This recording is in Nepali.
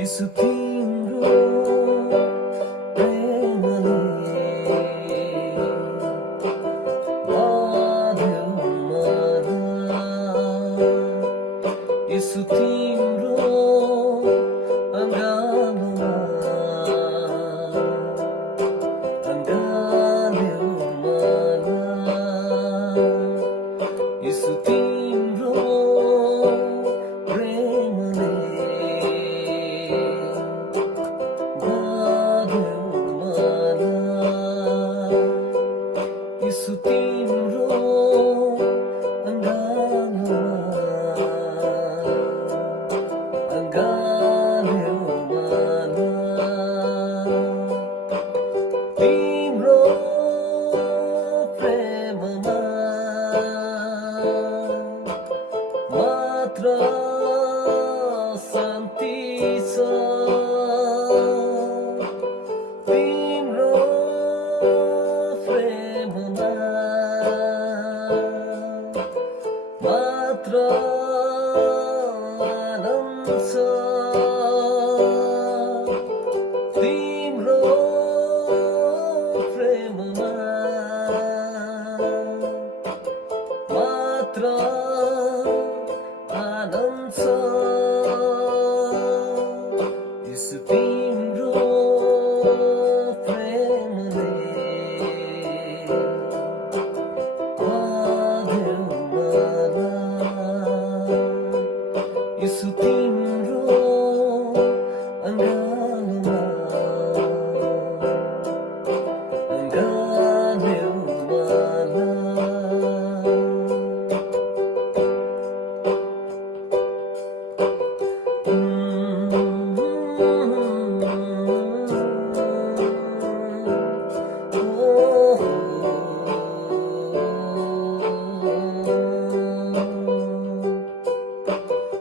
यसो तिम्रो प्रेमले बाँध्यो मलाई, यसो तिम्रो अँगालोमा अँगाल्यो मलाई, यसो तिम्रो प्रेमले यसो तिम्रो अँगालोमा अँगाल्यो मलाई, तिम्रो प्रेममा मात्र शान्ति छ, तिम्रो प्रेममा मात्र आनन्द छ, तिम्रो प्रेममा मात्र आनन्द छ, यसो